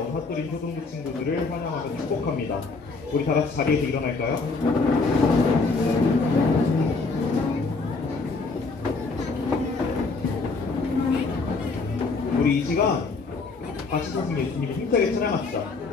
나온 핫도리 초등부 친구들을 환영하며 축복합니다. 우리 다 같이 자리에서 일어날까요? 우리 이 시간 같이 서신 예수님을 힘차게 찬양합시다.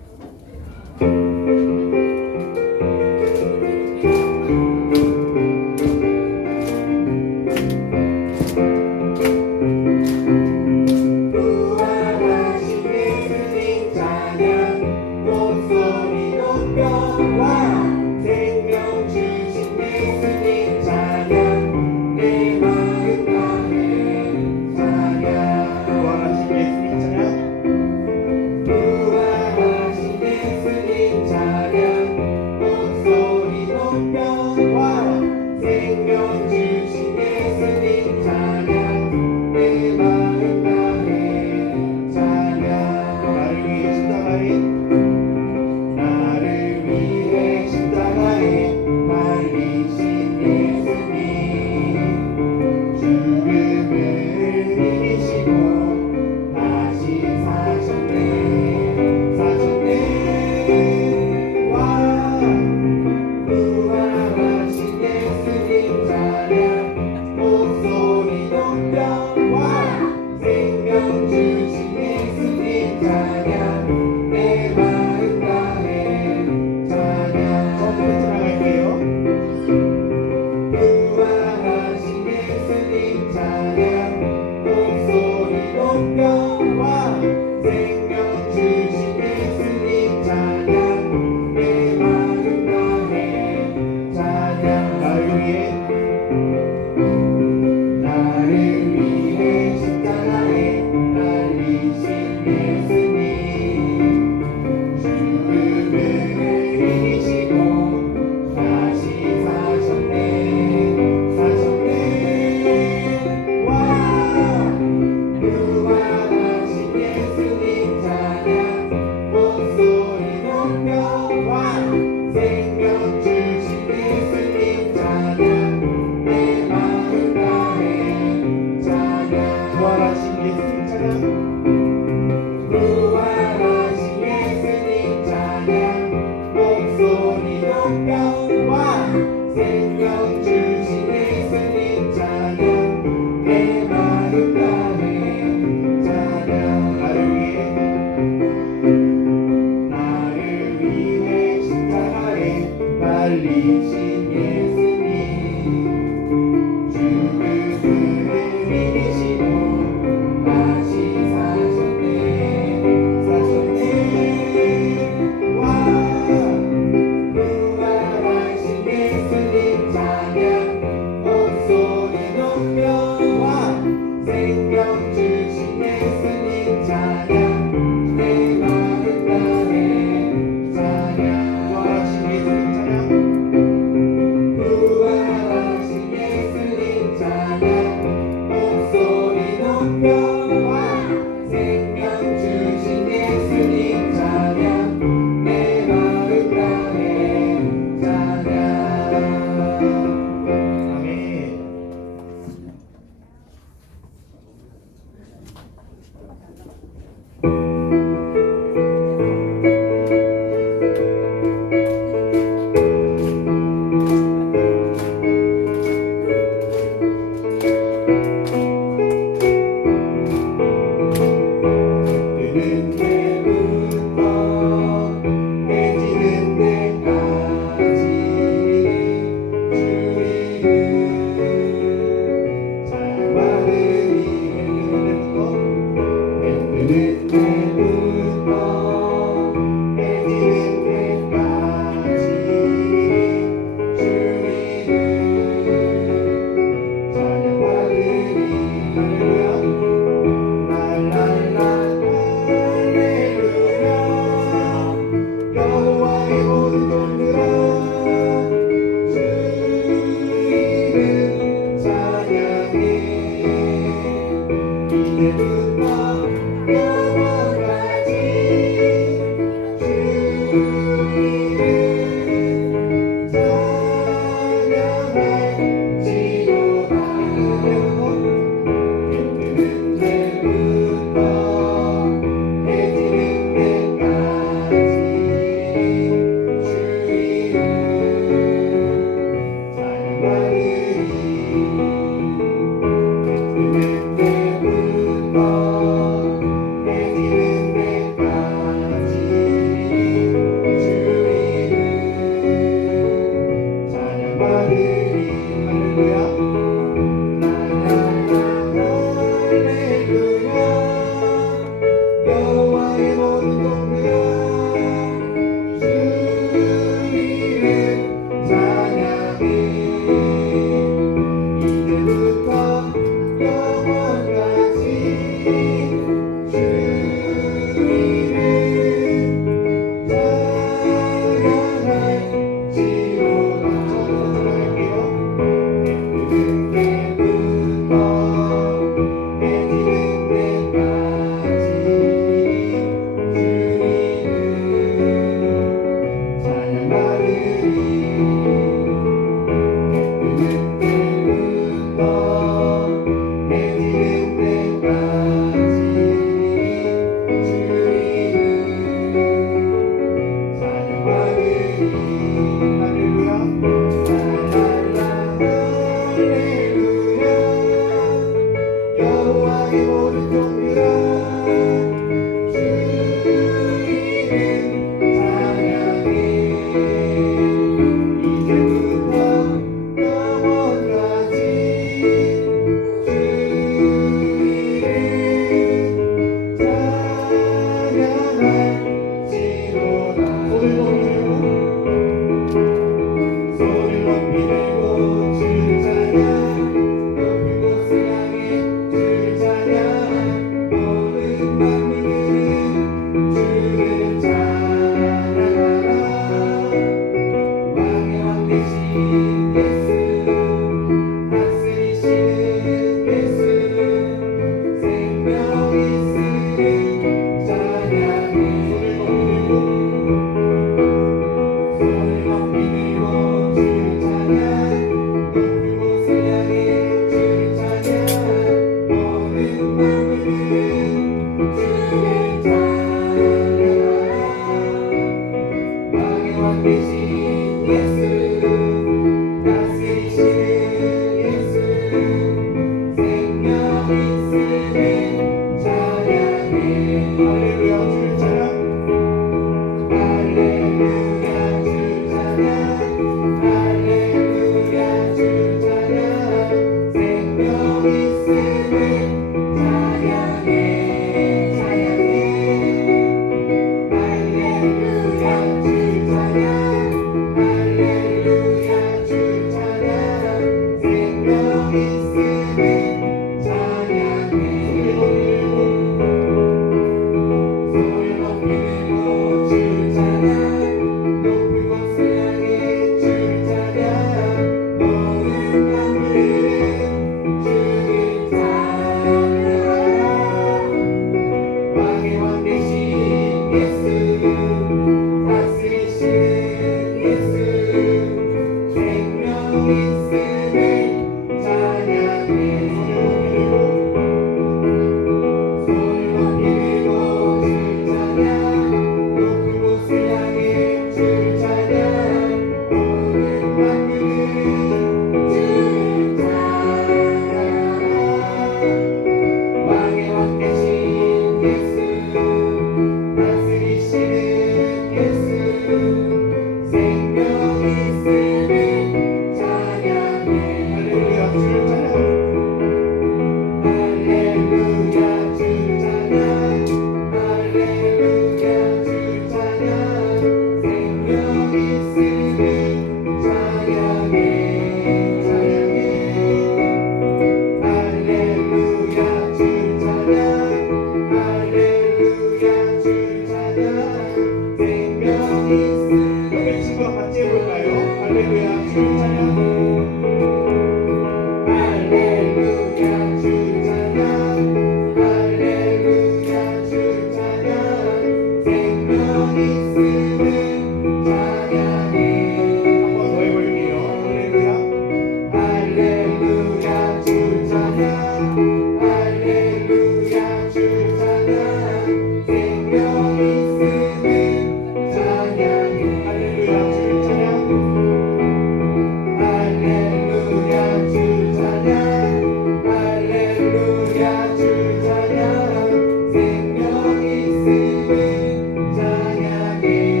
찬양해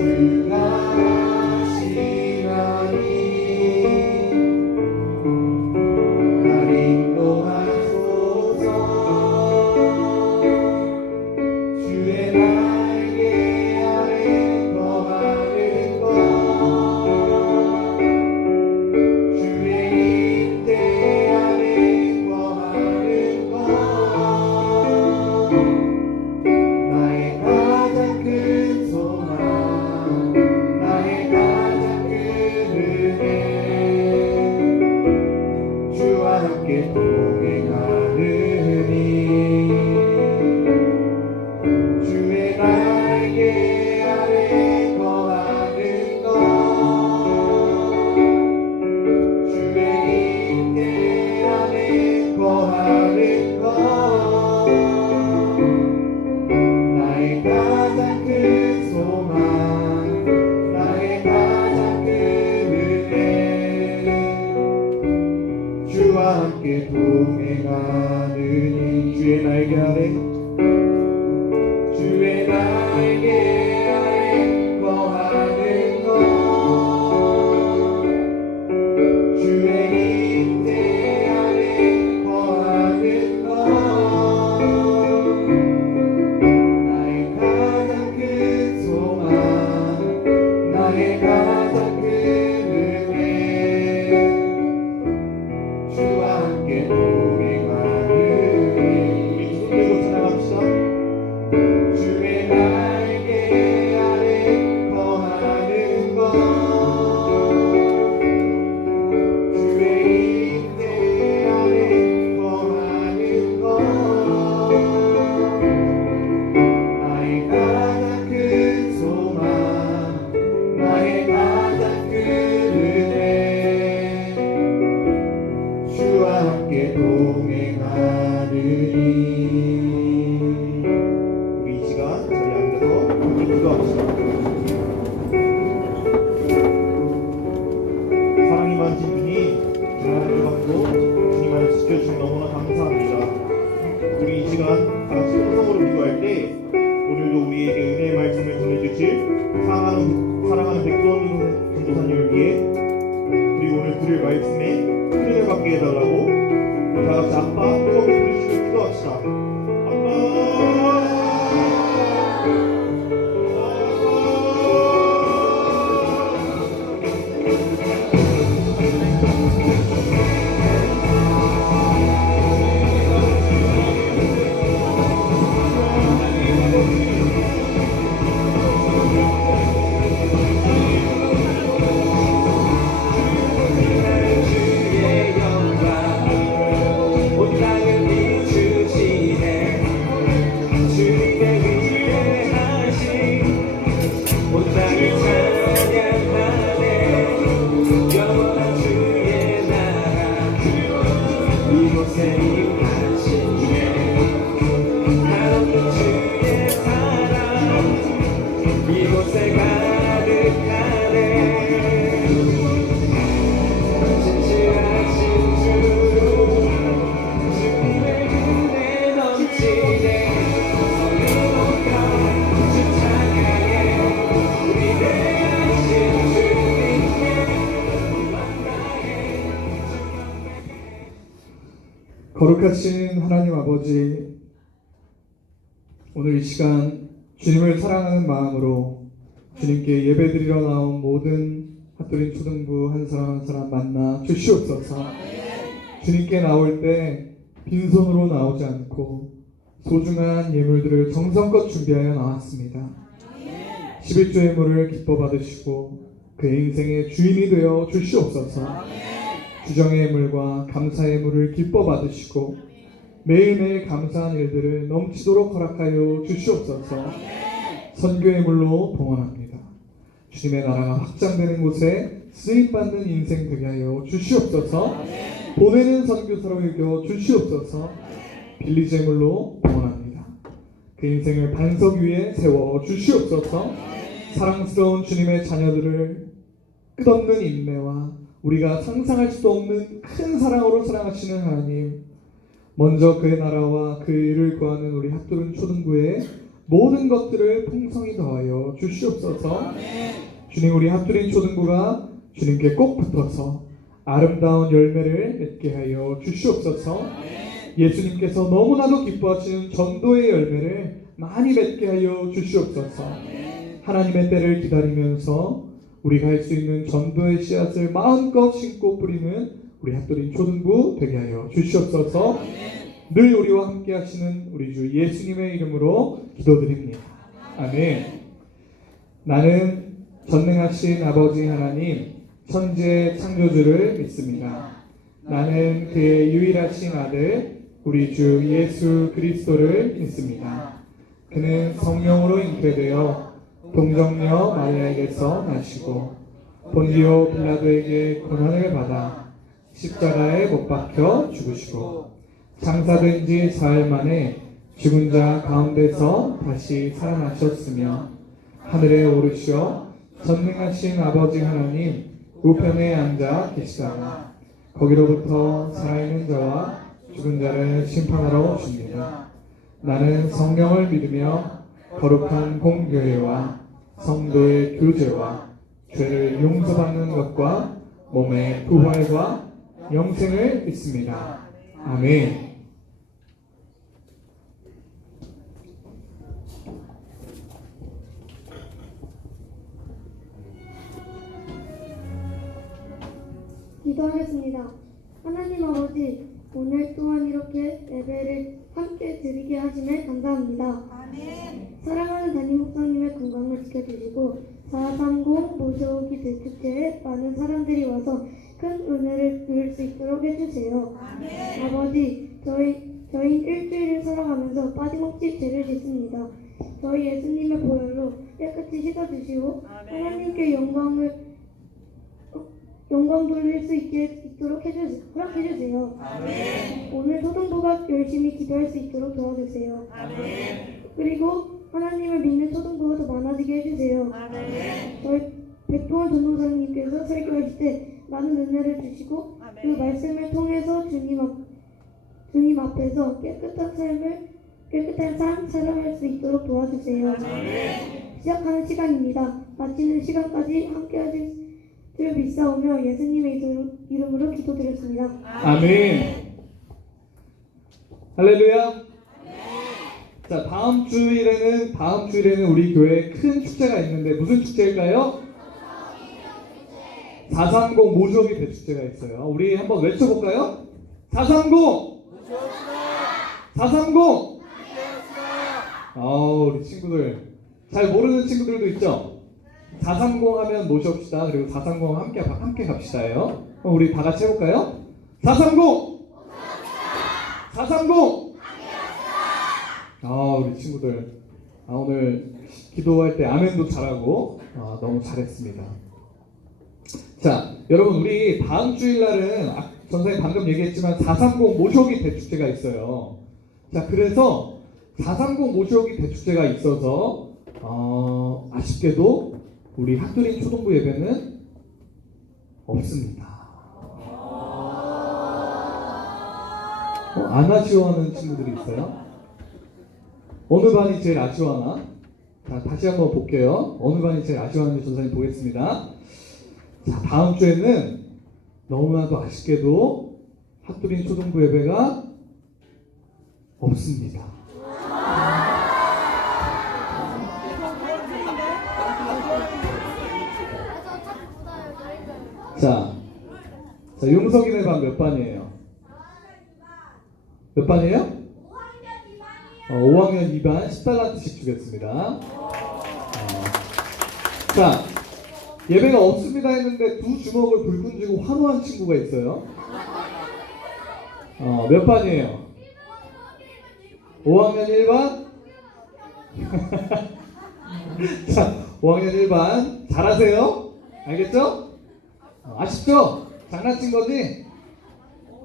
주가 하시나니 날 인도하소서. 주의 날개 아래 거하는 것, 주의 임대 아래 거하는 것, 나의 가장 큰 소망, 나의 가장 큰 은혜, 주와 함께 동행하느니 주의 날개 아래 거하는 것, 주의 임대 아래 거하는 것, 나의 가장 큰 소망, 나의 가장 큰 은혜, 주와 함께 동행하느니 주의 날개 아래, 주의 날개 아래 거하는 것, 주의 임대 아래 거하는 것, 나의 가장 큰 소망, 나의 가장 큰 은혜, 주와 함께 동행하느니 우리 손 들고 찬양합시다. 주의 날개 아래 거하는 것, 주의 임대 아래 거하는 것, 나의 가장 큰 소망, 나의 가장 큰 은혜, 주와 함께 동행하느니. 우리 이 시간 자리에 앉아서 함께 기도합시다. 사랑이 많으신 주님, 하나님 감도 주님 안에 지켜주시면 너무나 감사합니다. 우리 이 시간 다 같이 통성으로 기도할 때 오늘도 우리에게 은혜의 말씀을 전해주실 사랑하는 백도원 전도사님을 위해 그리고 오늘 들을 말씀에 은혜를 받게 해달라고 우리 다 같이 아빠 뜨겁게 부르시며 기도합시다. 아빠 주의 영광 온 땅을 비추시네. 주님의 위대하심 온 땅을 찬양하네. 영원한 주의 나라 이곳에 임하시네. 하나님 주의 사랑 이곳에 가득하네. 진실하신 주 주님의 은혜 넘치네. 성령과 주 찬양해. 위대하신 주님께 만나해. 거룩하신 하나님 아버지, 오늘 이 시간 주님을 사랑하는 마음으로 주님께 예배드리러 나온 모든 핫도린 초등부 한 사람 한 사람 만나 주시옵소서. 주님께 나올 때 빈손으로 나오지 않고 소중한 예물들을 정성껏 준비하여 나왔습니다. 11조 예물을 기뻐 받으시고 그의 인생의 주인이 되어 주시옵소서. 주정의 예물과 감사의 예물을 기뻐 받으시고 매일매일 감사한 일들을 넘치도록 허락하여 주시옵소서. 선교 예물로 봉헌합니다. 주님의 나라가 확장되는 곳에 쓰임받는 인생 되게 하여 주시옵소서. 보내는 선교사로 여겨 주시옵소서. 빌리 제물로 봉헌합니다. 그 인생을 반석 위에 세워 주시옵소서. 사랑스러운 주님의 자녀들을 끝없는 인내와 우리가 상상할 수도 없는 큰 사랑으로 사랑하시는 하나님, 먼저 그의 나라와 그 일을 구하는 우리 핫도른 초등부의 모든 것들을 풍성히 더하여 주시옵소서. 주님, 우리 합주린 초등부가 주님께 꼭 붙어서 아름다운 열매를 맺게 하여 주시옵소서. 예수님께서 너무나도 기뻐하시는 전도의 열매를 많이 맺게 하여 주시옵소서. 하나님의 때를 기다리면서 우리가 할 수 있는 전도의 씨앗을 마음껏 심고 뿌리는 우리 합주린 초등부 되게 하여 주시옵소서. 늘 우리와 함께 하시는 우리 주 예수님의 이름으로 기도드립니다. 아멘. 나는 전능하신 아버지 하나님, 천지의 창조주를 믿습니다. 나는 그의 유일하신 아들, 우리 주 예수 그리스도를 믿습니다. 그는 성령으로 잉태되어 동정녀 마리아에게서 나시고 본디오 빌라도에게 고난을 받아 십자가에 못 박혀 죽으시고 장사된 지 사흘 만에 죽은 자 가운데서 다시 살아나셨으며 하늘에 오르시어 전능하신 아버지 하나님 우편에 앉아 계시다가 거기로부터 살아있는 자와 죽은 자를 심판하러 오십니다. 나는 성령을 믿으며 거룩한 공교회와 성도의 교제와 죄를 용서받는 것과 몸의 부활과 영생을 믿습니다. 아멘. 기도하겠습니다. 하나님 아버지, 오늘 또한 이렇게 예배를 함께 드리게 하심에 감사합니다. 사랑하는 담임 목사님의 건강을 지켜주시고 430 모셔오기 대축제에 많은 사람들이 와서 큰 은혜를 누릴 수 있도록 해주세요. 아버지, 저희 일주일을 살아가면서 빠짐없이 죄를 짓습니다. 저희 예수님의 보혈로 깨끗이 씻어주시고 하나님께 영광 돌릴 수 있도록 허락해주세요. 오늘 초등부가 열심히 기도할 수 있도록 도와주세요. 그리고 하나님을 믿는 초등부가 더 많아지게 해주세요. 저희 백동원 전도사님께서 설교하실 때 많은 은혜를 주시고 그 말씀을 통해서 주님 앞에서 깨끗한 삶 살아갈 수 있도록 도와주세요. 시작하는 시간입니다. 마치는 시간까지 함께 하실 줄 믿사오며 예수님의 이름으로 기도드렸습니다. 아멘. 할렐루야. 자, 다음 주일에는 우리 교회에 큰 축제가 있는데 무슨 축제일까요? 430 모조기 대축제가 있어요. 우리 한번 외쳐볼까요? 430! 430! 우리 친구들 잘 모르는 친구들도 있죠? 430 하면 모셔옵시다. 그리고 430 함께 갑시다요. 우리 다 같이 해볼까요? 430! 430! 우리 친구들 오늘 기도할 때 아멘도 잘하고 너무 잘했습니다. 자, 여러분, 우리 다음 주일날은 전사님 방금 얘기했지만 430 모셔오기 대축제가 있어요. 자, 그래서 430 모셔오기 대축제가 있어서 아쉽게도 우리 학교린 초등부 예배는 없습니다. 안 아쉬워하는 친구들이 있어요? 어느 반이 제일 아쉬워하나? 자, 다시 한번 볼게요. 어느 반이 제일 아쉬워하는지 전사님 보겠습니다. 자, 다음 주에는 너무나도 아쉽게도 학교린 초등부 예배가 없습니다. 자, 용석이네 반 몇 반이에요? 몇 반이에요? 5학년 2반 10달러씩 주겠습니다. 자, 예배가 없습니다 했는데 두 주먹을 불끈 쥐고 환호한 친구가 있어요. 몇 반이에요? 5학년 1반? 자, 5학년 1반 잘하세요? 알겠죠? 아쉽죠? 장난친 거지?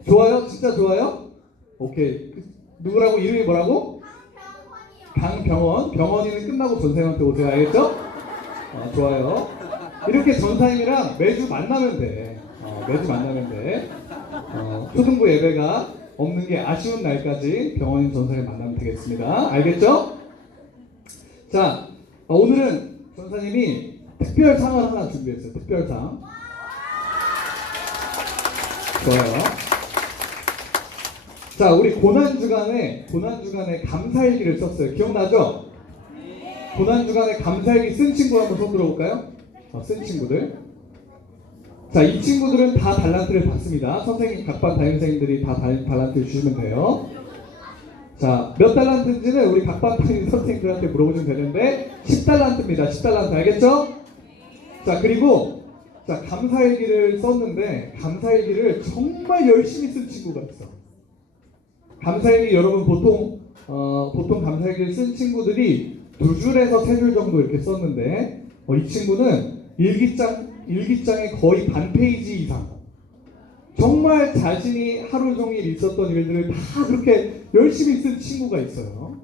좋아요? 진짜 좋아요? 오케이. 누구라고? 이름이 뭐라고? 강병원. 병원이는 끝나고 전사님한테 오세요. 알겠죠? 좋아요. 이렇게 전사님이랑 매주 만나면 돼. 매주 만나면 돼. 초등부 예배가 없는 게 아쉬운 날까지 병원인 전사님 만나면 되겠습니다. 알겠죠? 자, 오늘은 전사님이 특별상을 하나 준비했어요. 특별상. 좋아요. 자, 우리 고난주간에 감사일기를 썼어요. 기억나죠? 고난주간에 감사일기 쓴 친구 한번 손 들어볼까요? 쓴 친구들. 자, 이 친구들은 다 달란트를 받습니다. 선생님, 각반 담임선생님들이 다 달란트를 주시면 돼요. 자, 몇 달란트인지는 우리 각반 담임 선생님들한테 물어보시면 되는데 10달란트입니다. 10달란트 알겠죠? 자, 그리고 자, 감사일기를 썼는데 감사일기를 정말 열심히 쓴 친구가 있어. 감사일기 여러분 보통 감사일기를 쓴 친구들이 2줄에서 3줄 정도 이렇게 썼는데 이 친구는 일기장의 거의 반 페이지 이상 정말 자신이 하루 종일 있었던 일들을 다 그렇게 열심히 쓴 친구가 있어요.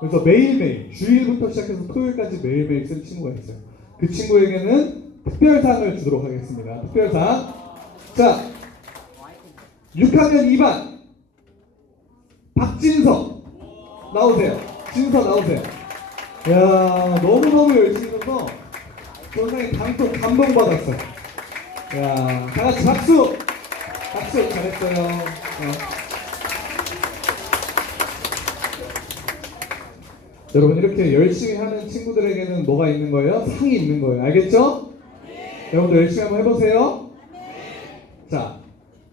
그래서 매일매일 주일부터 시작해서 토요일까지 매일매일 쓴 친구가 있어요. 그 친구에게는 특별상을 주도록 하겠습니다. 특별상. 자, 6학년 2반 박진석 나오세요. 진석 나오세요. 야, 너무너무 열심히 써서 전생에 감동받았어요. 야, 다 같이 박수! 박수! 잘했어요. 여러분, 이렇게 열심히 하는 친구들에게는 뭐가 있는 거예요? 상이 있는 거예요. 알겠죠? 여러분들 열심히 한번 해보세요. 자,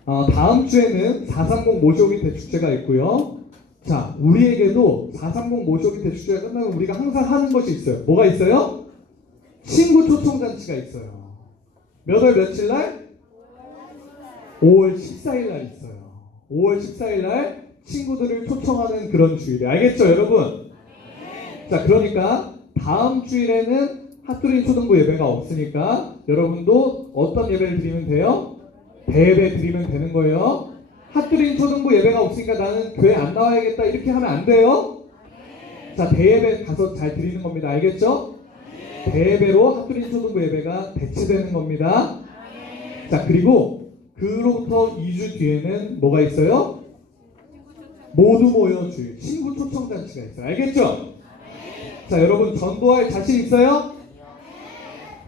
다음 주에는 430 모시오기 대축제가 있고요. 자, 우리에게도 430 모시오기 대축제가 끝나면 우리가 항상 하는 것이 있어요. 뭐가 있어요? 친구 초청잔치가 있어요. 몇 월 며칠 날? 5월 14일 날 있어요. 5월 14일 날 친구들을 초청하는 그런 주일에. 알겠죠, 여러분? 자, 그러니까 다음 주일에는 핫도리 초등부 예배가 없으니까 여러분도 어떤 예배를 드리면 돼요? 대예배 드리면 되는 거예요. 핫도리 초등부 예배가 없으니까 나는 교회 안 나와야겠다 이렇게 하면 안 돼요. 자, 대예배 가서 잘 드리는 겁니다. 알겠죠? 대예배로 핫도리 초등부 예배가 대체되는 겁니다. 자, 그리고 그로부터 2주 뒤에는 뭐가 있어요? 모두 모여 주일 친구 초청잔치가 있어요. 알겠죠? 자, 여러분 전도할 자신 있어요?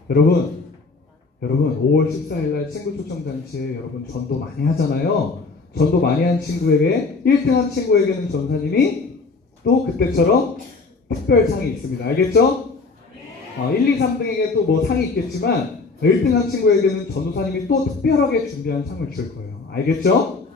여러분 5월 14일날 친구 초청잔치에 여러분 전도 많이 하잖아요. 전도 많이 한 친구에게 1등한 친구에게는 전사님이 또 그때처럼 특별상이 있습니다. 알겠죠? 1, 2, 3등에게 또 뭐 상이 있겠지만 1등한 친구에게는 전도사님이 또 특별하게 준비한 상을 줄 거예요. 알겠죠?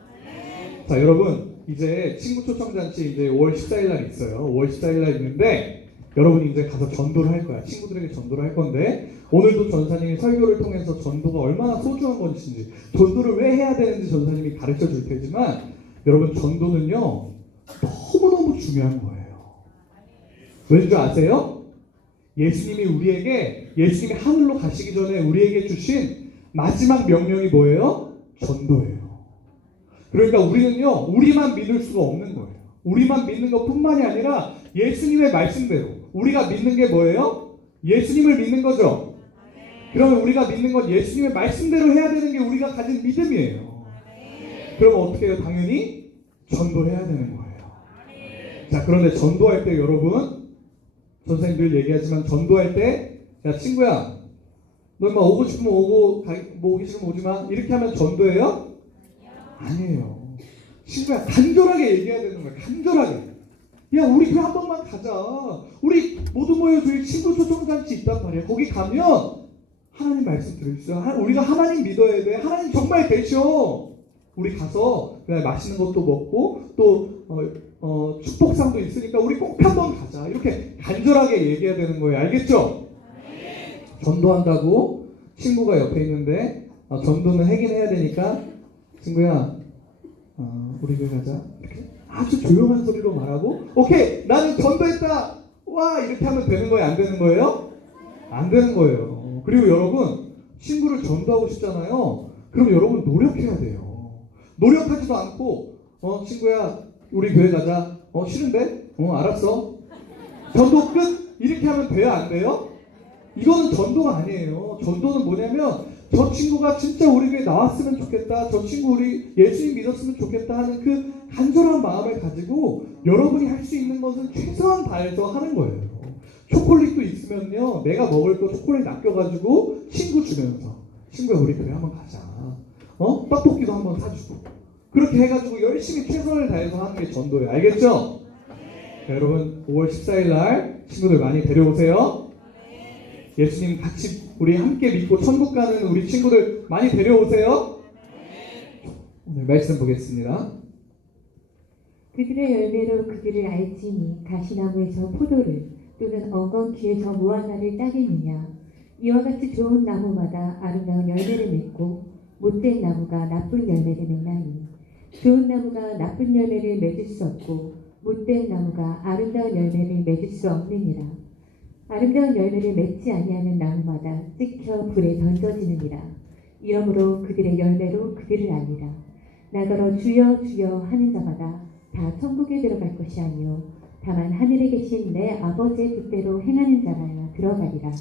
자, 여러분 이제 친구 초청잔치 이제 5월 14일날 있어요. 5월 14일날 있는데 여러분이 이제 가서 전도를 할 거야. 친구들에게 전도를 할 건데 오늘도 전사님이 설교를 통해서 전도가 얼마나 소중한 것인지 전도를 왜 해야 되는지 전사님이 가르쳐 줄 테지만 여러분 전도는요 너무너무 중요한 거예요. 왠지 아세요? 예수님이 하늘로 가시기 전에 우리에게 주신 마지막 명령이 뭐예요? 전도예요. 그러니까 우리는요 우리만 믿을 수가 없는 거예요. 우리만 믿는 것뿐만이 아니라 예수님의 말씀대로 우리가 믿는 게 뭐예요? 예수님을 믿는 거죠. 그러면 우리가 믿는 건 예수님의 말씀대로 해야 되는 게 우리가 가진 믿음이에요. 그럼 어떻게 해요? 당연히 전도를 해야 되는 거예요. 자, 그런데 전도할 때 여러분 선생님들 얘기하지만 전도할 때 야 친구야 너 인마 오고 싶으면 오고 뭐 오기 싫으면 오지마 이렇게 하면 전도예요? 아니에요. 친구야 간절하게 얘기해야 되는 거야. 간절하게. 야 우리 교회 한 번만 가자. 우리 모두 모여줄 친구 초청잔치 있단 말이야. 거기 가면 하나님 말씀 들을 수 있어. 우리가 하나님 믿어야 돼. 하나님 정말 되셔. 우리 가서 그냥 맛있는 것도 먹고 또 축복상도 있으니까 우리 꼭 한 번 가자. 이렇게 간절하게 얘기해야 되는 거예요. 알겠죠? 전도한다고 친구가 옆에 있는데 전도는 하긴 해야 되니까 친구야 우리 교회 가자. 이렇게 아주 조용한 소리로 말하고 오케이 나는 전도했다. 와 이렇게 하면 되는 거예요? 안 되는 거예요? 안 되는 거예요. 그리고 여러분 친구를 전도하고 싶잖아요. 그럼 여러분 노력해야 돼요. 노력하지도 않고 친구야 우리 교회 가자. 싫은데? 알았어. 전도 끝? 이렇게 하면 돼요? 안 돼요? 이거는 전도가 아니에요. 전도는 뭐냐면 저 친구가 진짜 우리 교회 나왔으면 좋겠다. 저 친구 우리 예수님 믿었으면 좋겠다 하는 그 간절한 마음을 가지고 여러분이 할 수 있는 것은 최선을 다해서 하는 거예요. 초콜릿도 있으면요, 내가 먹을 거 초콜릿 아껴가지고 친구 주면서, 친구야 우리 교회 한번 가자. 떡볶이도 한번 사주고. 그렇게 해가지고 열심히 최선을 다해서 하는 게 전도예요. 알겠죠? 자, 여러분 5월 14일 날 친구들 많이 데려오세요. 예수님 같이 우리 함께 믿고 천국 가는 우리 친구들 많이 데려오세요. 오늘 말씀 보겠습니다. 그들의 열매로 그들을 알지니 가시나무에서 포도를 또는 엉겅퀴에서 무화과를 따겠느냐. 이와 같이 좋은 나무마다 아름다운 열매를 맺고 못된 나무가 나쁜 열매를 맺나니 좋은 나무가 나쁜 열매를 맺을 수 없고 못된 나무가 아름다운 열매를 맺을 수 없느니라. 아름다운 열매를 맺지 아니하는 나무마다 찍혀 불에 던져지느니라. 이러므로 그들의 열매로 그들을 알리라. 나더러 주여 주여 하는 자마다 다 천국에 들어갈 것이 아니요 다만 하늘에 계신 내 아버지의 뜻대로 행하는 자라야 들어가리라.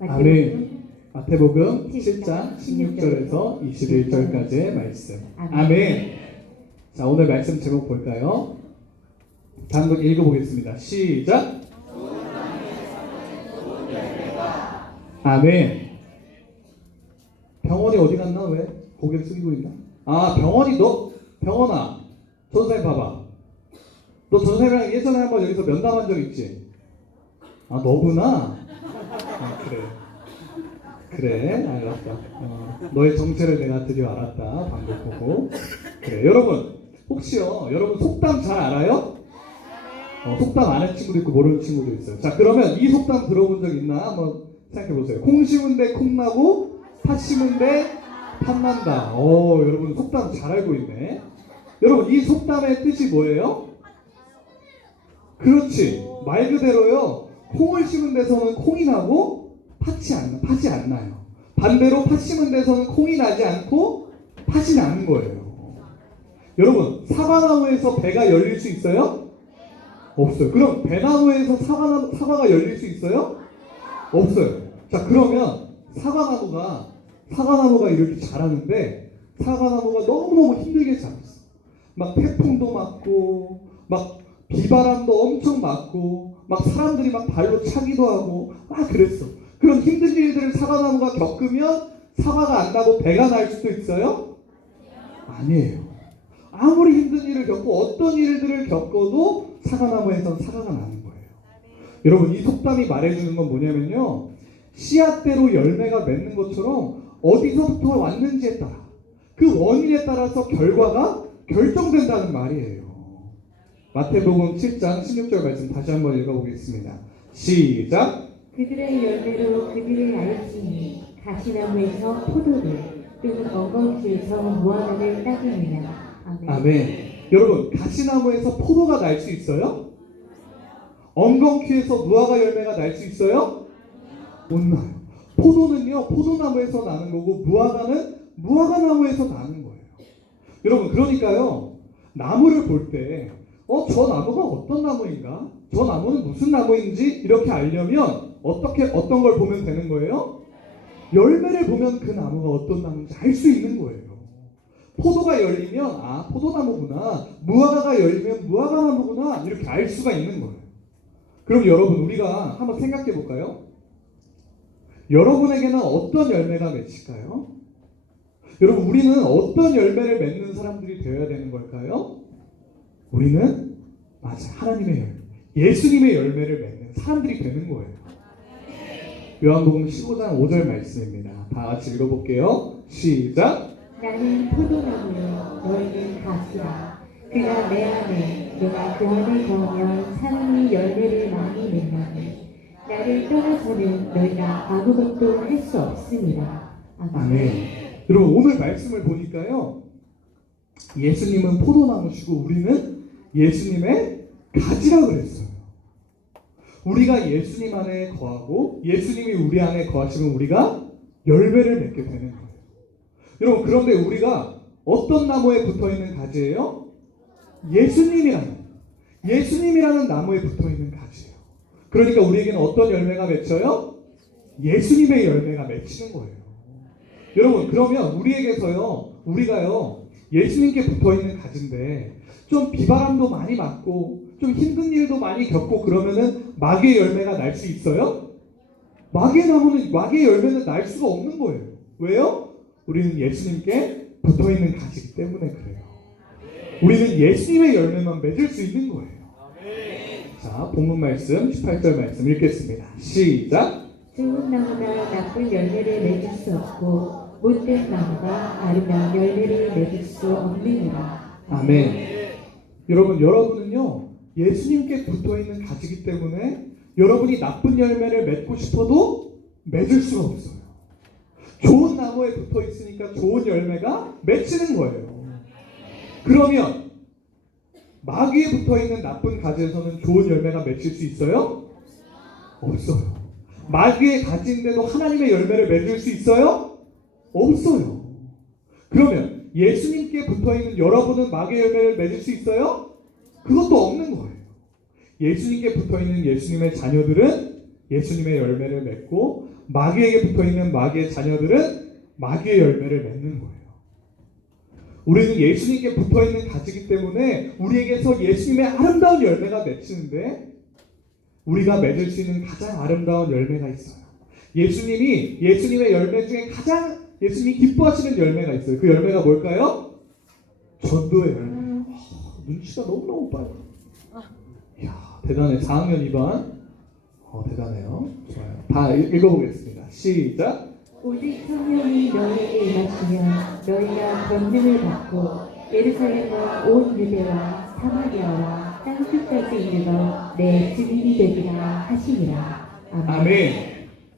아멘. 마태복음 7장 16절에서 21절까지의 말씀. 아멘. 자, 오늘 말씀 제목 볼까요? 다음 번 읽어보겠습니다. 시작. 아멘. 병원이 어디 갔나? 왜 고개를 숙이고 있나? 아, 병원아, 전사님 봐봐. 너 전사님이랑 예전에 한번 여기서 면담한 적 있지? 아, 너구나? 아, 그래, 알았다. 너의 정체를 내가 드디어 알았다. 방금 보고. 그래, 여러분, 혹시요, 여러분 속담 잘 알아요? 속담 아는 친구도 있고 모르는 친구도 있어요. 자, 그러면 이 속담 들어본 적 있나? 한번 생각해보세요. 콩 심은데 콩 나고, 팥 심은데 팥 난다. 여러분 속담 잘 알고 있네. 여러분, 이 속담의 뜻이 뭐예요? 그렇지, 말 그대로요. 콩을 심은 데서는 콩이 나고 팥이 안 나요. 반대로 팥 심은 데서는 콩이 나지 않고 팥이 나는 거예요. 여러분, 사과나무에서 배가 열릴 수 있어요? 없어요. 그럼 배나무에서 사과가 열릴 수 있어요? 없어요. 자, 그러면 사과나무가 이렇게 자라는데 사과나무가 너무너무 힘들게 자랐어. 막 태풍도 맞고 막 비바람도 엄청 맞고 막 사람들이 막 발로 차기도 하고 막 그랬어. 그런 힘든 일들을 사과나무가 겪으면 사과가 안 나고 배가 날 수도 있어요? 아니에요. 아무리 힘든 일을 겪고 어떤 일들을 겪어도 사과나무에선 사과가 나는 거예요. 여러분, 이 속담이 말해주는 건 뭐냐면요, 씨앗대로 열매가 맺는 것처럼 어디서부터 왔는지에 따라 그 원인에 따라서 결과가 결정된다는 말이에요. 마태복음 7장 16절 말씀 다시 한번 읽어보겠습니다. 시작. 그들의 열매로 그들을 알지니 가시나무에서 포도를 또는 엉겅퀴에서 무화과를 따겠느냐. 아멘. 아멘. 여러분, 가시나무에서 포도가 날 수 있어요? 엉겅퀴에서 무화과 열매가 날 수 있어요? 못 나요. 포도는요, 포도나무에서 나는 거고 무화과는 무화과나무에서 나는 거예요. 여러분, 그러니까요, 나무를 볼 때 저 나무가 어떤 나무인가? 저 나무는 무슨 나무인지 이렇게 알려면 어떤 걸 보면 되는 거예요? 열매를 보면 그 나무가 어떤 나무인지 알 수 있는 거예요. 포도가 열리면 포도나무구나, 무화과가 열리면 무화과나무구나, 이렇게 알 수가 있는 거예요. 그럼 여러분, 우리가 한번 생각해 볼까요? 여러분에게는 어떤 열매가 맺힐까요? 여러분, 우리는 어떤 열매를 맺는 사람들이 되어야 되는 걸까요? 우리는 하나님의 열매, 예수님의 열매를 맺는 사람들이 되는 거예요. 요한복음 15장 5절 말씀입니다. 다 같이 읽어볼게요. 시작. 나는 포도나무요 너희는 가시라. 그가 내 안에 내가 그 안에 거하면 사람이 열매를 많이 맺나니 나를 떠나서는 너희가 아무것도 할 수 없습니다. 아멘. 여러분, 오늘 말씀을 보니까요, 예수님은 포도나무시고 우리는 예수님의 가지라 그랬어요. 우리가 예수님 안에 거하고 예수님이 우리 안에 거하시면 우리가 열매를 맺게 되는 거예요. 여러분, 그런데 우리가 어떤 나무에 붙어있는 가지예요? 예수님이라는 나무에 붙어있는 가지예요. 그러니까 우리에게는 어떤 열매가 맺혀요? 예수님의 열매가 맺히는 거예요. 여러분, 그러면 우리가요 예수님께 붙어있는 가지인데 좀 비바람도 많이 맞고 좀 힘든 일도 많이 겪고 그러면은 마귀의 열매가 날 수 있어요? 마귀의 열매는 날 수가 없는 거예요. 왜요? 우리는 예수님께 붙어있는 가지기 때문에 그래요. 우리는 예수님의 열매만 맺을 수 있는 거예요. 자, 본문 말씀 18절 말씀 읽겠습니다. 시작. 좋은 나무가 나쁜 열매를 맺을 수 없고 못된 나무가 아름다운 열매를 맺을 수 없느니라. 아멘. 여러분은요, 예수님께 붙어있는 가지기 때문에 여러분이 나쁜 열매를 맺고 싶어도 맺을 수가 없어요. 좋은 나무에 붙어있으니까 좋은 열매가 맺히는 거예요. 그러면 마귀에 붙어있는 나쁜 가지에서는 좋은 열매가 맺힐 수 있어요? 없어요. 마귀의 가지인데도 하나님의 열매를 맺을 수 있어요? 없어요. 그러면 예수님께 붙어있는 여러분은 마귀의 열매를 맺을 수 있어요? 그것도 없는 거예요. 예수님께 붙어있는 예수님의 자녀들은 예수님의 열매를 맺고 마귀에게 붙어있는 마귀의 자녀들은 마귀의 열매를 맺는 거예요. 우리는 예수님께 붙어있는 가지기 때문에 우리에게서 예수님의 아름다운 열매가 맺히는데 우리가 맺을 수 있는 가장 아름다운 열매가 있어요. 예수님의 열매 중에 가장 예수님이 기뻐하시는 열매가 있어요. 그 열매가 뭘까요? 전도의 열매. 눈치가 너무너무 빨라. 이야, 대단해. 4학년 2반. 대단해요. 좋아요. 다 읽어보겠습니다. 시작. 오직 성령이 너희에게 임하시면 너희가 권능을 받고 예루살렘과 온 유대와 사마리아와 땅 끝까지 이르러 내 증인이 되리라 하시니라. 아멘.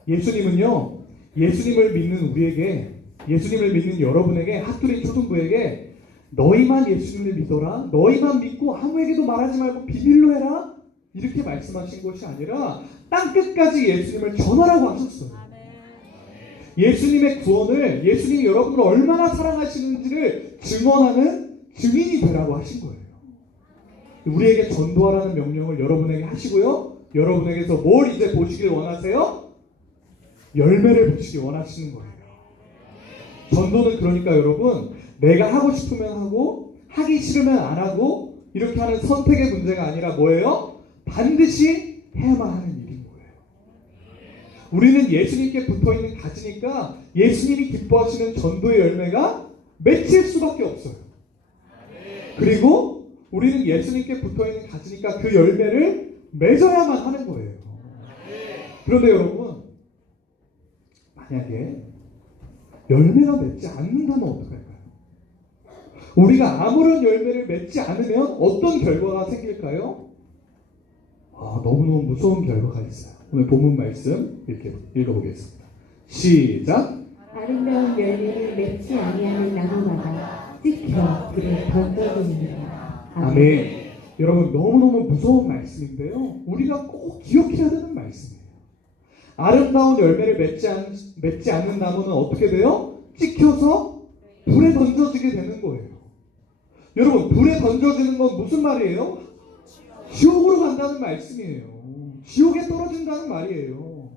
예수님은요, 예수님을 믿는 우리에게, 예수님을 믿는 여러분에게, 핫두린 초등부에게 너희만 예수님을 믿어라, 너희만 믿고 아무에게도 말하지 말고 비밀로 해라, 이렇게 말씀하신 것이 아니라 땅 끝까지 예수님을 전하라고 하셨어요. 예수님의 구원을, 예수님이 여러분을 얼마나 사랑하시는지를 증언하는 증인이 되라고 하신 거예요. 우리에게 전도하라는 명령을 여러분에게 하시고요, 여러분에게서 뭘 이제 보시길 원하세요? 열매를 보시길 원하시는 거예요. 전도는 그러니까 여러분, 내가 하고 싶으면 하고 하기 싫으면 안 하고 이렇게 하는 선택의 문제가 아니라 뭐예요? 반드시 해야만 하는 일인 거예요. 우리는 예수님께 붙어있는 가지니까 예수님이 기뻐하시는 전도의 열매가 맺힐 수밖에 없어요. 그리고 우리는 예수님께 붙어있는 가지니까 그 열매를 맺어야만 하는 거예요. 그런데 여러분, 만약에 열매가 맺지 않는다면 어떡할까요? 우리가 아무런 열매를 맺지 않으면 어떤 결과가 생길까요? 너무너무 무서운 결과가 있어요. 오늘 본문 말씀 이렇게 읽어보겠습니다. 시작. 아름다운 열매를 맺지 아니하는 나무마다 찍혀 불에 던져지니라. 아멘. 여러분, 너무너무 무서운 말씀인데요, 우리가 꼭 기억해야 되는 말씀이에요. 아름다운 열매를 맺지 않는 나무는 어떻게 돼요? 찍혀서 불에 던져지게 되는 거예요. 여러분, 불에 던져지는 건 무슨 말이에요? 지옥으로 간다는 말씀이에요. 지옥에 떨어진다는 말이에요.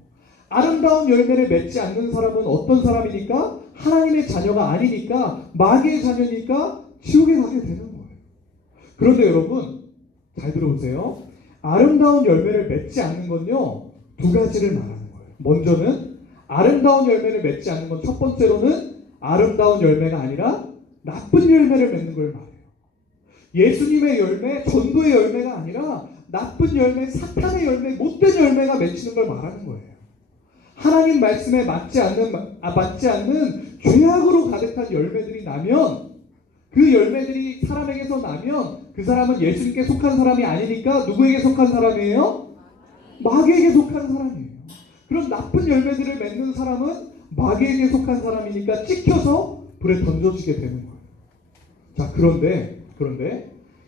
아름다운 열매를 맺지 않는 사람은 어떤 사람이니까? 하나님의 자녀가 아니니까, 마귀의 자녀니까 지옥에 가게 되는 거예요. 그런데 여러분, 잘 들어보세요. 아름다운 열매를 맺지 않는 건요, 두 가지를 말하는 거예요. 먼저는 아름다운 열매를 맺지 않는 건, 첫 번째로는 아름다운 열매가 아니라 나쁜 열매를 맺는 걸 말해요. 예수님의 열매, 전도의 열매가 아니라 나쁜 열매, 사탄의 열매, 못된 열매가 맺히는 걸 말하는 거예요. 하나님 말씀에 맞지 않는 죄악으로 가득한 열매들이 나면, 그 열매들이 사람에게서 나면 그 사람은 예수님께 속한 사람이 아니니까 누구에게 속한 사람이에요? 마귀에게 속한 사람이에요. 그럼 나쁜 열매들을 맺는 사람은 마귀에게 속한 사람이니까 찍혀서 불에 던져지게 되는 거예요. 자, 그런데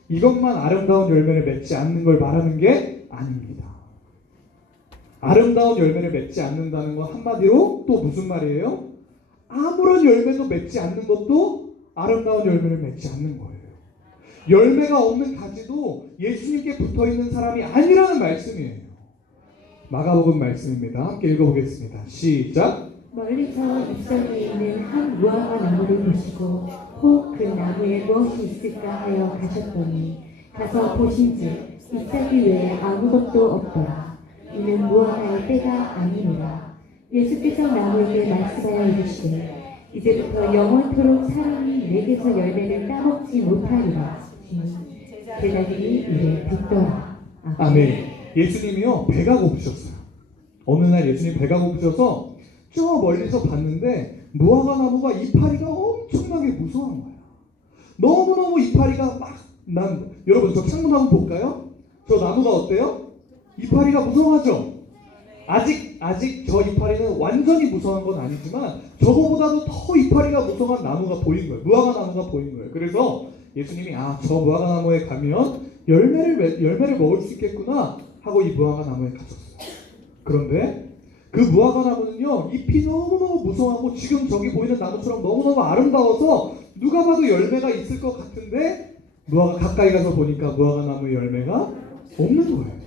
이것만 아름다운 열매를 맺지 않는 걸 말하는 게 아닙니다. 아름다운 열매를 맺지 않는다는 건 한마디로 또 무슨 말이에요? 아무런 열매도 맺지 않는 것도 아름다운 열매를 맺지 않는 거예요. 열매가 없는 가지도 예수님께 붙어있는 사람이 아니라는 말씀이에요. 마가복음 말씀입니다. 함께 읽어보겠습니다. 시작. 멀리서 입성에 있는 한 무화과 나무를 보시고 혹 그 나무에 무엇이 있을까 하여 가셨더니 가서 보신즉 잎사귀 외에 아무것도 없더라. 이는 무화과의 때가 아니니라. 예수께서 나무에게 말씀하여 이르시되 이제부터 영원토록 사람이 내게서 열매를 따먹지 못하리라. 제자들이 이를 듣더라. 아멘. 예수님이요 배가 고프셨어요. 어느 날 예수님 배가 고프셔서 저 멀리서 봤는데 무화과 나무가 이파리가 엄청나게 무성한 거야. 너무너무 이파리가 여러분 저 창문 한번 볼까요? 저 나무가 어때요? 이파리가 무성하죠? 아직 저 이파리는 완전히 무성한 건 아니지만 저거보다도 더 이파리가 무성한 나무가 보인 거예요. 무화과 나무가 보인 거예요. 그래서 예수님이 저 무화과 나무에 가면 열매를 먹을 수 있겠구나 하고 이 무화과 나무에 가셨어요. 그런데 그 무화과 나무는요 잎이 너무너무 무성하고 지금 저기 보이는 나무처럼 너무너무 아름다워서 누가 봐도 열매가 있을 것 같은데 가까이 가서 보니까 무화과 나무의 열매가 없는 거예요.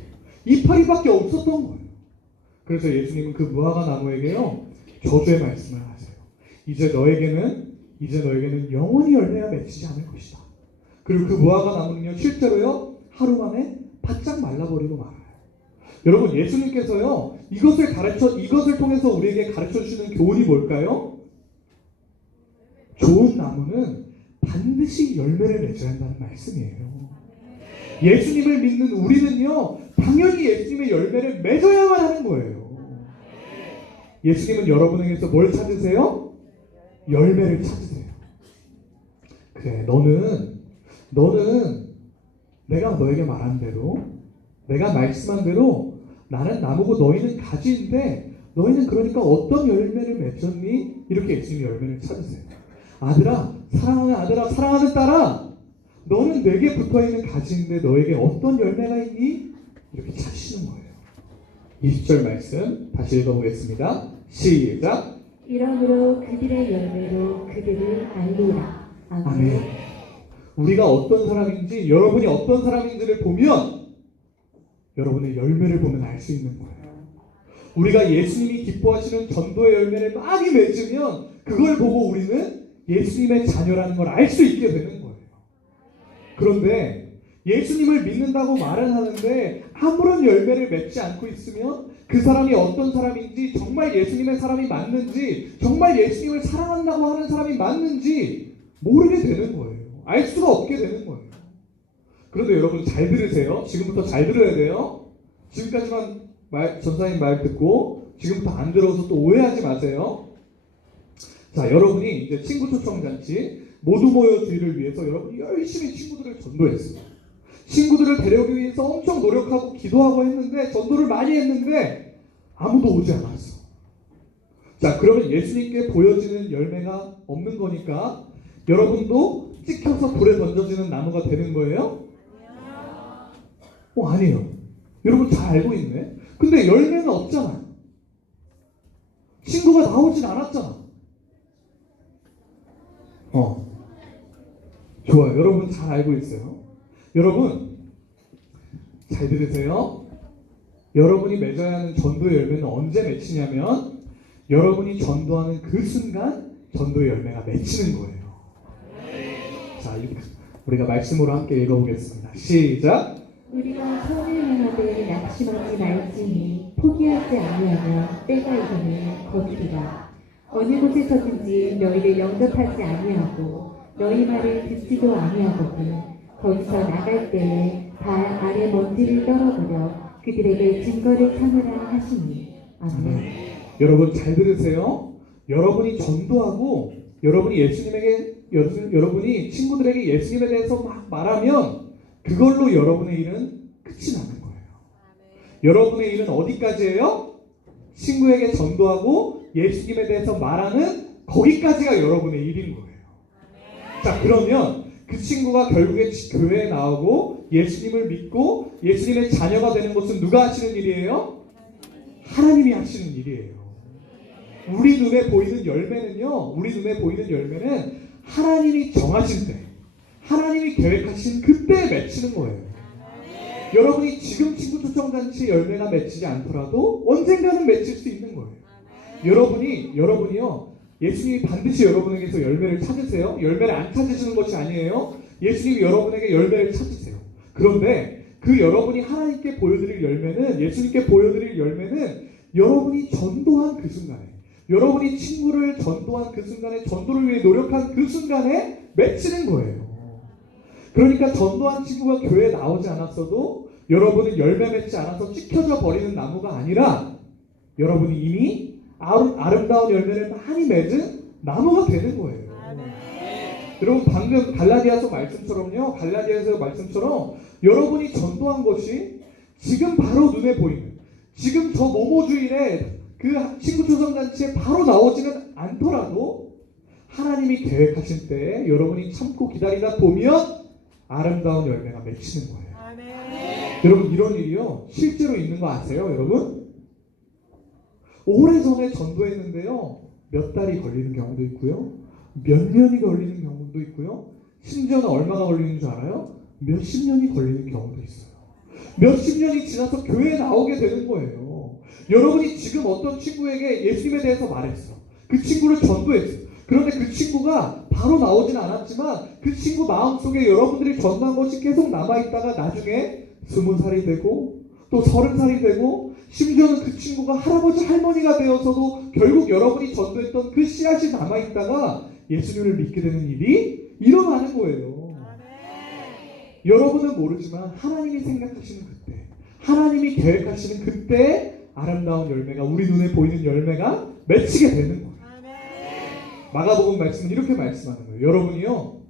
이파리밖에 없었던 거예요. 그래서 예수님은 그 무화과 나무에게요 저주의 말씀을 하세요. 이제 너에게는 영원히 열매가 맺히지 않을 것이다. 그리고 그 무화과 나무는요 실제로요 하루 만에 바짝 말라버리고 말아요. 여러분 예수님께서요 이것을 통해서 우리에게 가르쳐 주시는 교훈이 뭘까요? 좋은 나무는 반드시 열매를 맺어야 한다는 말씀이에요. 예수님을 믿는 우리는요 당연히 예수님의 열매를 맺어야만 하는 거예요. 예수님은 여러분에게서 뭘 찾으세요? 열매를 찾으세요. 그래 너는 내가 너에게 말한 대로 내가 말씀한 대로 나는 나무고 너희는 가지인데 너희는 그러니까 어떤 열매를 맺었니? 이렇게 예수님이 열매를 찾으세요. 아들아 사랑하는 아들아 사랑하는 딸아 너는 내게 붙어있는 가지인데 너에게 어떤 열매가 있니? 이렇게 찾으시는 거예요. 20절 말씀 다시 읽어보겠습니다. 시작. 이러므로 그들의 열매로 그들을 알리라. 아멘. 우리가 어떤 사람인지 여러분이 어떤 사람인지를 보면 여러분의 열매를 보면 알 수 있는 거예요. 우리가 예수님이 기뻐하시는 전도의 열매를 많이 맺으면 그걸 보고 우리는 예수님의 자녀라는 걸 알 수 있게 되는 거예요. 그런데 예수님을 믿는다고 말은 하는데 아무런 열매를 맺지 않고 있으면 그 사람이 어떤 사람인지 정말 예수님의 사람이 맞는지 정말 예수님을 사랑한다고 하는 사람이 맞는지 모르게 되는 거예요. 알 수가 없게 되는 거예요. 그런데 여러분 잘 들으세요. 지금부터 잘 들어야 돼요. 지금까지만 전사님 말 듣고 지금부터 안 들어서 또 오해하지 마세요. 자, 여러분이 이제 친구 초청잔치 모두 모여 주의를 위해서 여러분이 열심히 친구들을 전도했어요. 친구들을 데려오기 위해서 엄청 노력하고 기도하고 했는데 전도를 많이 했는데 아무도 오지 않았어. 자, 그러면 예수님께 보여지는 열매가 없는 거니까 여러분도 찍혀서 불에 던져지는 나무가 되는 거예요? 아니에요. 여러분 잘 알고 있네. 근데 열매는 없잖아요. 친구가 나오진 않았잖아. 좋아요. 여러분 잘 알고 있어요. 여러분 잘 들으세요. 여러분이 맺어야 하는 전도의 열매는 언제 맺히냐면 여러분이 전도하는 그 순간 전도의 열매가 맺히는 거예요. 자, 우리가 말씀으로 함께 읽어보겠습니다. 시작. 우리가 선을 행하되 낙심하지 말지니 포기하지 아니하면 때가 이르면 거두리라. 어느 곳에서든지 너희를 영접하지 아니하고 너희 말을 듣지도 아니하거든 거기서 나갈 때에 발 아래 먼지를 떨어버려 그들에게 증거를 삼으라 하시니. 아멘. 여러분 잘 들으세요. 여러분이 전도하고 여러분이 친구들에게 예수님에 대해서 막 말하면 그걸로 여러분의 일은 끝이 나는 거예요. 여러분의 일은 어디까지예요? 친구에게 전도하고 예수님에 대해서 말하는 거기까지가 여러분의 일인 거예요. 자, 그러면 그 친구가 결국에 교회에 나오고 예수님을 믿고 예수님의 자녀가 되는 것은 누가 하시는 일이에요? 하나님이 하시는 일이에요. 우리 눈에 보이는 열매는 하나님이 정하신 때, 하나님이 계획하신 그때에 맺히는 거예요. 여러분이 지금 친구 초청잔치 열매가 맺히지 않더라도 언젠가는 맺힐 수 있는 거예요. 여러분이요, 예수님이 반드시 여러분에게서 열매를 찾으세요. 열매를 안 찾으시는 것이 아니에요. 예수님이 여러분에게 열매를 찾으세요. 그런데 그 여러분이 하나님께 보여드릴 열매는, 예수님께 보여드릴 열매는 여러분이 전도한 그 순간에, 여러분이 친구를 전도한 그 순간에, 전도를 위해 노력한 그 순간에 맺히는 거예요. 그러니까 전도한 친구가 교회에 나오지 않았어도 여러분은 열매 맺지 않아서 찍혀져 버리는 나무가 아니라 여러분이 이미 아름다운 열매를 많이 맺은 나무가 되는 거예요. 여러분 방금 갈라디아서 말씀처럼요, 갈라디아서 말씀처럼 여러분이 전도한 것이 지금 바로 눈에 보이는, 지금 저 모모주일에 그 친구 초성잔치에 바로 나오지는 않더라도 하나님이 계획하신 때에 여러분이 참고 기다리다 보면 아름다운 열매가 맺히는 거예요. 여러분 이런 일이요 실제로 있는 거 아세요 여러분? 오래전에 전도했는데요 몇 달이 걸리는 경우도 있고요, 몇 년이 걸리는 경우도 있고요, 심지어는 얼마가 걸리는 줄 알아요? 몇십 년이 걸리는 경우도 있어요. 몇십 년이 지나서 교회에 나오게 되는 거예요. 여러분이 지금 어떤 친구에게 예수님에 대해서 말했어. 그 친구를 전도했어. 그런데 그 친구가 바로 나오진 않았지만 그 친구 마음속에 여러분들이 전도한 것이 계속 남아있다가 나중에 20살이 되고 또 30살이 되고 심지어는 그 친구가 할아버지 할머니가 되어서도 결국 여러분이 전도했던 그 씨앗이 남아있다가 예수님을 믿게 되는 일이 일어나는 거예요. 여러분은 모르지만 하나님이 생각하시는 그때, 하나님이 계획하시는 그때 아름다운 열매가, 우리 눈에 보이는 열매가 맺히게 되는 거예요. 마가복음 말씀은 이렇게 말씀하는 거예요. 여러분이요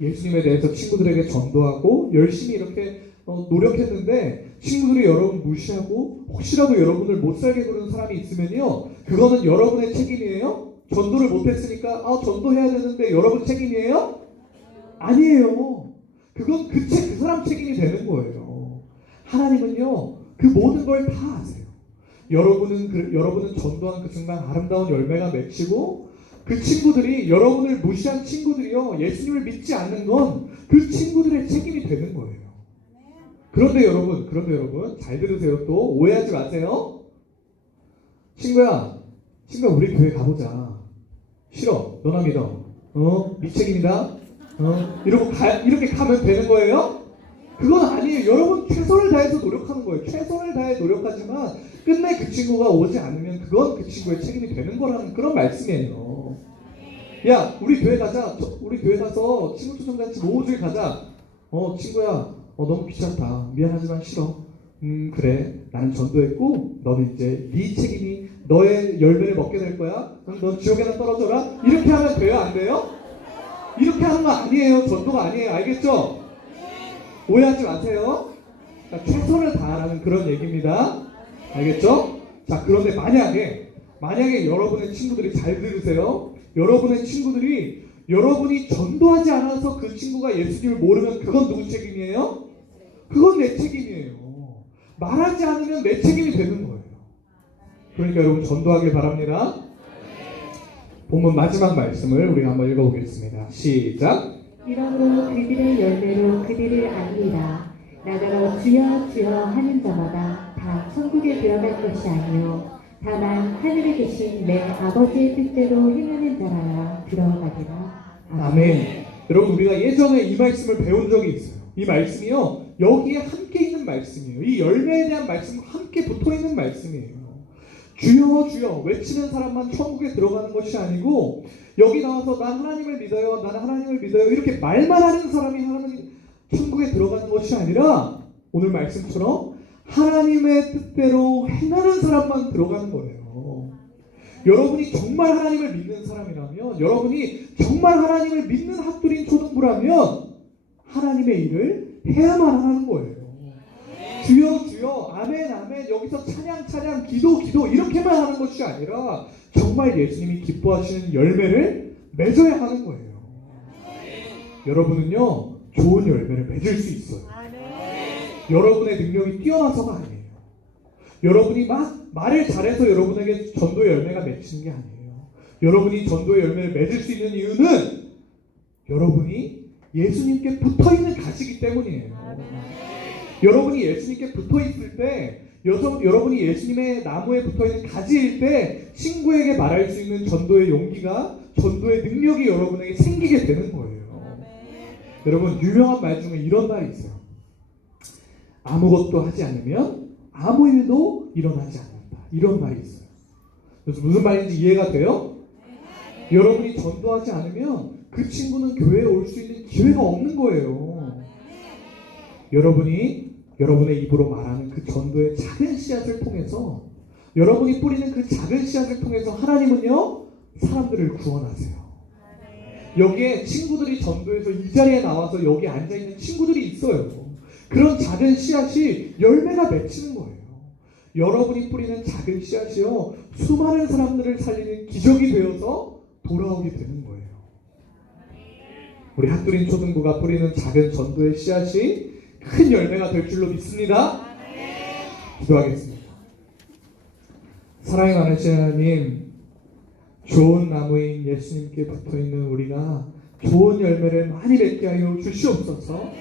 예수님에 대해서 친구들에게 전도하고 열심히 이렇게 노력했는데 친구들이 여러분 무시하고 혹시라도 여러분을 못 살게 구는 사람이 있으면요 그거는 여러분의 책임이에요? 전도를 못했으니까 전도해야 되는데 여러분 책임이에요? 아니에요. 그건 그 사람 책임이 되는 거예요. 하나님은요 그 모든 걸 다 아세요. 여러분은 전도한 그 순간 아름다운 열매가 맺히고 그 친구들이, 여러분을 무시한 친구들이요 예수님을 믿지 않는 건 그 친구들의 책임이 되는 거예요. 그런데 여러분 잘 들으세요. 또 오해하지 마세요. 친구야 우리 교회 가보자. 싫어. 너나 믿어. 네 책임이다. 이렇게 가면 되는 거예요? 그건 아니에요. 여러분 최선을 다해서 노력하는 거예요. 최선을 다해 노력하지만 끝내 그 친구가 오지 않으면 그건 그 친구의 책임이 되는 거라는 그런 말씀이에요. 야 우리 교회 가자. 우리 교회 가서 친구 초청잔치 모모주일 가자. 친구야 너무 귀찮다. 미안하지만 싫어. 그래. 나는 전도했고 너는 이제 네 책임이, 너의 열매를 먹게 될 거야. 그럼 넌 지옥에나 떨어져라. 이렇게 하면 돼요? 안 돼요? 이렇게 하는 거 아니에요. 전도가 아니에요. 알겠죠? 오해하지 마세요. 자, 최선을 다하라는 그런 얘기입니다. 알겠죠? 자, 그런데 만약에 여러분의 친구들이, 잘 들으세요. 여러분의 친구들이 여러분이 전도하지 않아서 그 친구가 예수님을 모르면 그건 누구 책임이에요? 그건 내 책임이에요. 말하지 않으면 내 책임이 되는 거예요. 그러니까 여러분 전도하길 바랍니다. 본문 마지막 말씀을 우리가 한번 읽어보겠습니다. 시작. 이러므로 그들의 열매로 그들을 알리라. 나더러 주여 주여 하는 자마다 다 천국에 들어갈 것이 아니요 다만 하늘에 계신 내 아버지의 뜻대로 행하는 자라야 들어가리라. 아멘. 여러분 우리가 예전에 이 말씀을 배운 적이 있어요. 이 말씀이요 여기에 함께 있는 말씀이에요. 이 열매에 대한 말씀과 함께 붙어있는 말씀이에요. 주여 주여 외치는 사람만 천국에 들어가는 것이 아니고 여기 나와서 난 하나님을 믿어요, 나는 하나님을 믿어요 이렇게 말만 하는 사람이 하나님 천국에 들어가는 것이 아니라 오늘 말씀처럼 하나님의 뜻대로 행하는 사람만 들어가는 거예요. 여러분이 정말 하나님을 믿는 사람이라면, 여러분이 정말 하나님을 믿는 학도린 초등부라면 하나님의 일을 해야만 하는 거예요. 주여 주여 아멘 아멘 여기서 찬양 기도 이렇게만 하는 것이 아니라 정말 예수님이 기뻐하시는 열매를 맺어야 하는 거예요. 여러분은요 좋은 열매를 맺을 수 있어요. 여러분의 능력이 뛰어나서가 아니에요. 여러분이 말을 잘해서 여러분에게 전도의 열매가 맺히는 게 아니에요. 여러분이 전도의 열매를 맺을 수 있는 이유는 여러분이 예수님께 붙어있는 가시기 때문이에요. 여러분이 예수님께 붙어있을 때, 여러분이 예수님의 나무에 붙어있는 가지일 때 친구에게 말할 수 있는 전도의 용기가, 전도의 능력이 여러분에게 생기게 되는 거예요. 여러분 유명한 말 중에 이런 말이 있어요. 아무것도 하지 않으면 아무 일도 일어나지 않는다. 이런 말이 있어요. 그래서 무슨 말인지 이해가 돼요? 여러분이 전도하지 않으면 그 친구는 교회에 올 수 있는 기회가 없는 거예요. 여러분이 여러분의 입으로 말하는 그 전도의 작은 씨앗을 통해서, 여러분이 뿌리는 그 작은 씨앗을 통해서 하나님은요, 사람들을 구원하세요. 여기에 친구들이 전도해서 이 자리에 나와서 여기 앉아있는 친구들이 있어요. 그런 작은 씨앗이 열매가 맺히는 거예요. 여러분이 뿌리는 작은 씨앗이요, 수많은 사람들을 살리는 기적이 되어서 돌아오게 되는 거예요. 우리 핫두린 초등부가 뿌리는 작은 전도의 씨앗이 큰 열매가 될 줄로 믿습니다. 기도하겠습니다. 사랑이 많으신 하나님, 좋은 나무인 예수님께 붙어있는 우리가 좋은 열매를 많이 맺게 하여 주시옵소서.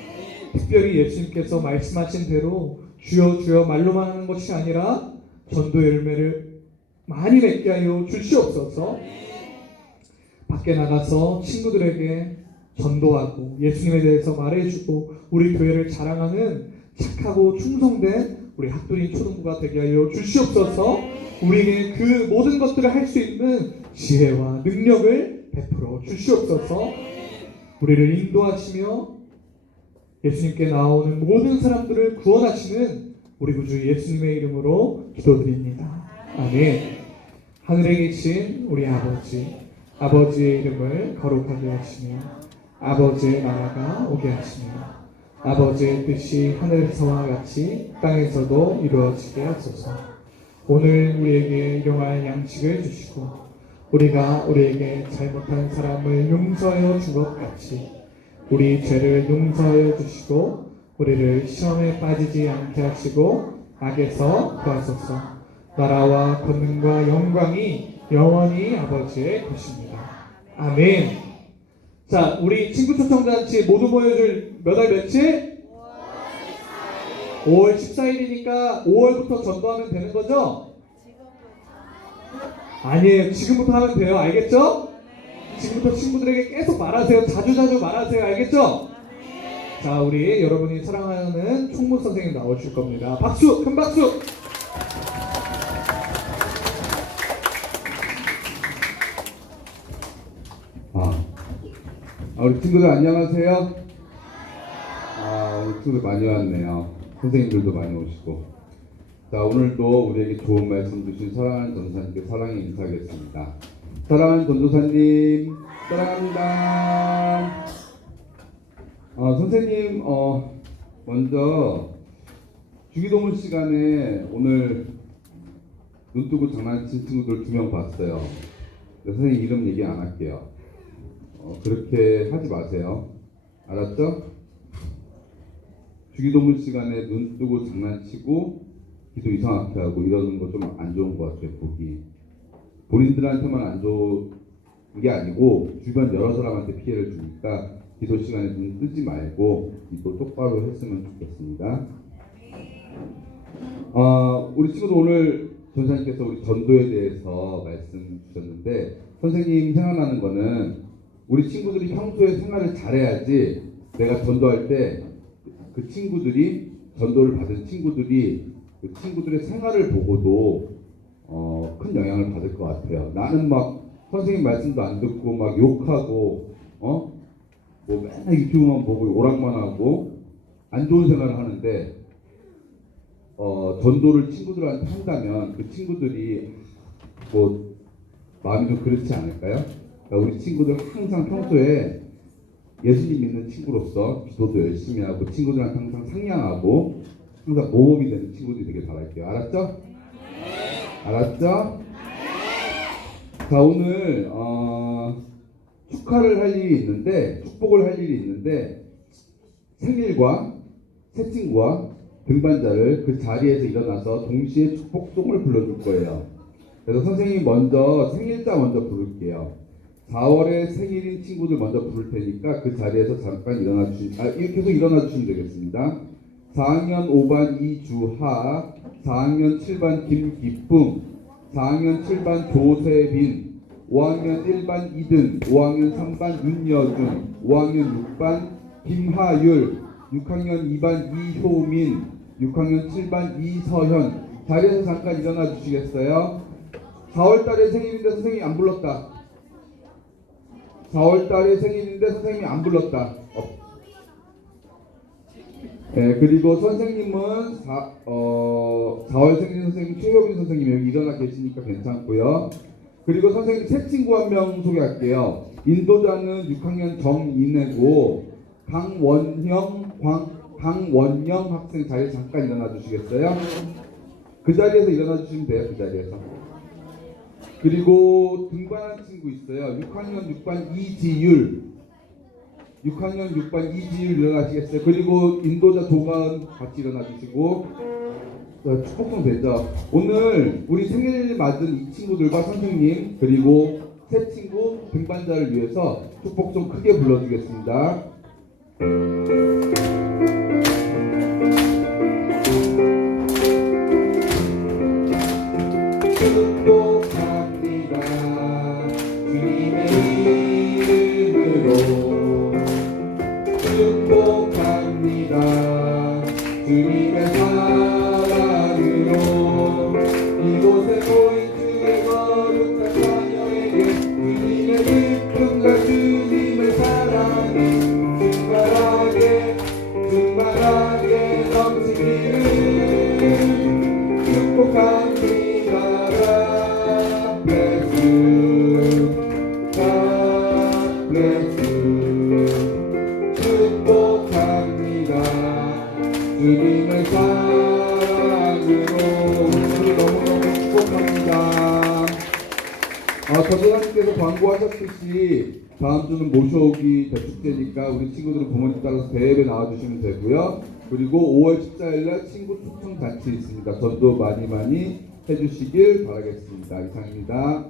특별히 예수님께서 말씀하신 대로 주여 주여 말로만 하는 것이 아니라 전도 열매를 많이 맺게 하여 주시옵소서. 밖에 나가서 친구들에게 전도하고 예수님에 대해서 말해주고 우리 교회를 자랑하는 착하고 충성된 우리 핫두린 초등부가 되게 하여 주시옵소서. 우리에게 그 모든 것들을 할 수 있는 지혜와 능력을 베풀어 주시옵소서. 우리를 인도하시며 예수님께 나오는 모든 사람들을 구원하시는 우리 구주 예수님의 이름으로 기도드립니다. 아멘. 하늘에 계신 우리 아버지의 이름을 거룩하게 하시며 아버지의 나라가 오게 하시며 아버지의 뜻이 하늘에서와 같이 땅에서도 이루어지게 하소서. 오늘 우리에게 일용할 양식을 주시고 우리가 우리에게 잘못한 사람을 용서하여 준 것 같이 우리 죄를 용서하여 주시고 우리를 시험에 빠지지 않게 하시고 악에서 구하소서. 나라와 권능과 영광이 영원히 아버지의 것입니다. 아멘. 자, 우리 친구 초청잔치 모두 모여줄 몇 월 며칠? 5월 14일이니까 5월부터 전도하면 되는 거죠? 아니에요. 지금부터 하면 돼요. 알겠죠? 지금부터 친구들에게 계속 말하세요. 자주자주 말하세요. 알겠죠? 자, 우리 여러분이 사랑하는 총무 선생님 나오실 겁니다. 박수! 큰 박수! 우리 친구들 안녕하세요. 우리 친구들 많이 왔네요. 선생님들도 많이 오시고. 자, 오늘도 우리에게 좋은 말씀 주신 사랑하는 전도사님께 사랑의 인사하겠습니다. 사랑하는 전도사님, 사랑합니다. 선생님, 먼저 주기도문 시간에 오늘 눈 뜨고 장난친 친구들 2명 봤어요. 선생님 이름 얘기 안 할게요. 그렇게 하지 마세요. 알았죠? 주기도문 시간에 눈 뜨고 장난치고 기도 이상하게 하고 이러는 거 좀 안 좋은 것 같아요. 보기 본인들한테만 안 좋은 게 아니고 주변 여러 사람한테 피해를 주니까 기도 시간에 눈 뜨지 말고 기도 똑바로 했으면 좋겠습니다. 우리 친구들 오늘 전사님께서 우리 전도에 대해서 말씀 주셨는데 선생님 생각나는 거는 우리 친구들이 평소에 생활을 잘해야지 내가 전도할 때 그 친구들이 전도를 받은 친구들이 그 친구들의 생활을 보고도 큰 영향을 받을 것 같아요. 나는 막 선생님 말씀도 안 듣고 막 욕하고 뭐 맨날 유튜브만 보고 오락만 하고 안 좋은 생활을 하는데 전도를 친구들한테 한다면 그 친구들이 뭐 마음이 좀 그렇지 않을까요? 그러니까 우리 친구들 항상 평소에 예수님 믿는 친구로서 기도도 열심히 하고 친구들한테 항상 상냥하고 항상 모범이 되는 친구들이 되길 바랄게요. 알았죠? 알았죠? 자, 오늘 축하를 할 일이 있는데 축복을 할 일이 있는데 생일과 새 친구와 등반자를 그 자리에서 일어나서 동시에 축복송을 불러줄 거예요. 그래서 선생님이 먼저 생일자 먼저 부를게요. 4월에 생일인 친구들 먼저 부를 테니까 그 자리에서 잠깐 일어나 주시면 계속 일어나 주시면 되겠습니다. 4학년 5반 이주하, 4학년 7반 김기쁨, 4학년 7반 조세빈, 5학년 1반 이든, 5학년 3반 윤여준, 5학년 6반 김하율, 6학년 2반 이효민, 6학년 7반 이서현. 자리에서 잠깐 일어나 주시겠어요? 4월달에 생일인데 선생님이 안 불렀다. 4월달에 생일인데 선생님이 안 불렀다. 네, 그리고 선생님은 4월 생일 선생님 최효빈 선생님 여기 일어나 계시니까 괜찮고요. 그리고 선생님 새 친구 한 명 소개할게요. 인도자는 6학년 정인혜고 강원영 학생 자리에 잠깐 일어나 주시겠어요? 그 자리에서 일어나 주시면 돼요. 그 자리에서. 그리고 등반한 친구 있어요. 6학년 6반 이지율. 6학년 6반 이지율 일어나시겠어요? 그리고 인도자 조가은 같이 일어나 주시고. 축복송 되죠? 오늘 우리 생일 맞은 이 친구들과 선생님 그리고 새 친구 등반자를 위해서 축복송 크게 불러주겠습니다. 축복합니다. 주님의 이름으로 축복합니다. 주님의 사랑으로 이곳에 모인 주의 거룩한 자녀에게 주님의 기쁨과 주님의 사랑이 충만하게 넘치기를 축복합니다. God bless you. God bless you. 축복합니다. 주님의 사랑으로 오늘 너무너무 축복합니다. 전도사님께서 광고하셨듯이 다음 주는 모셔오기 대축제니까 우리 친구들은 부모님 따라서 대회에 나와주시면 되고요. 그리고 5월 14일날 친구 초청 잔치 있습니다. 전도 많이 해주시길 바라겠습니다. 이상입니다.